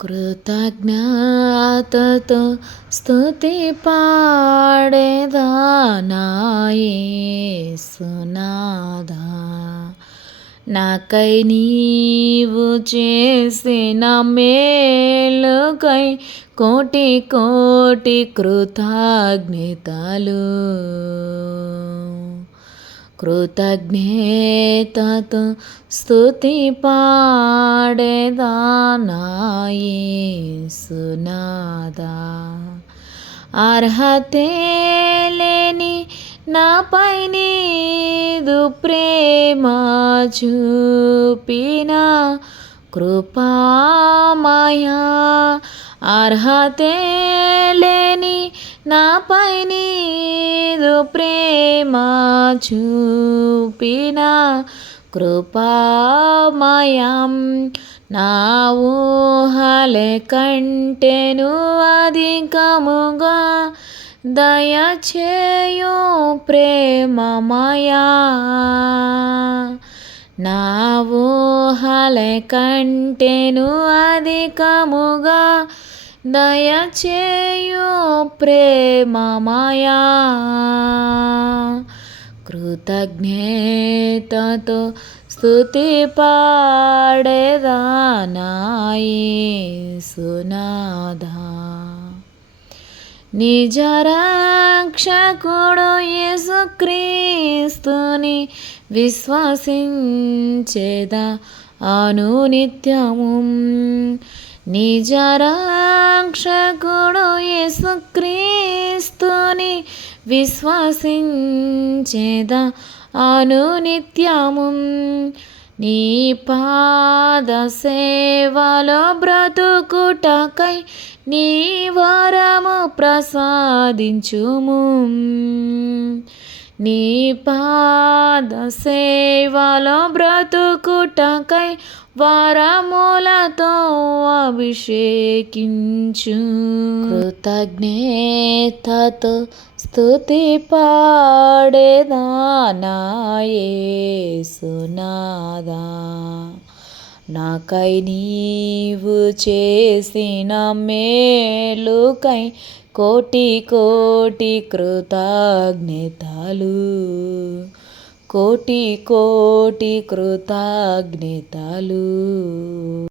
కృతజ్ఞతతో స్థుతి పాడేదా నాయసునాదా. నాకై నీవు చేసిన మేలుకై కోటి కోటి కృతజ్ఞతలు. కృతజ్ఞతతో స్థుతి పాడేదానాయేసునాదా అర్హతే లేని నాపై నీదు ప్రేమ చూపిన కృపామయా అర్హతే లేని నాపై నీ నీదు ప్రేమ చూపిన కృపామయం నా ఊహలే కంటెను అధికముగా దయచేయు ప్రేమమయా నా ఊహలే కంటెను అధికముగా దయచేయు ప్రేమమయా. కృతజ్ఞతతో స్తుతి పాడేదా నాయసునాదా నిజ రక్షకుడు యేసుక్రీస్తుని విశ్వసించేదా అను నిజరాక్షకుడు యేసుక్రీస్తుని విశ్వసించేద అనునిత్యము. నీ పాద సేవలో బ్రతుకుటకై నీ వరము ప్రసాదించుము. నీ పాద సేవలో బ్రతుకుటకై వరములతో అభిషేకించు. కృతజ్ఞతతో స్థుతి పాడేదానాయేసునాదా నాకై నీవు చేసిన మేలుకై కోటి కోటి కృతజ్ఞతలు. కోటి కోటి కృతజ్ఞతలు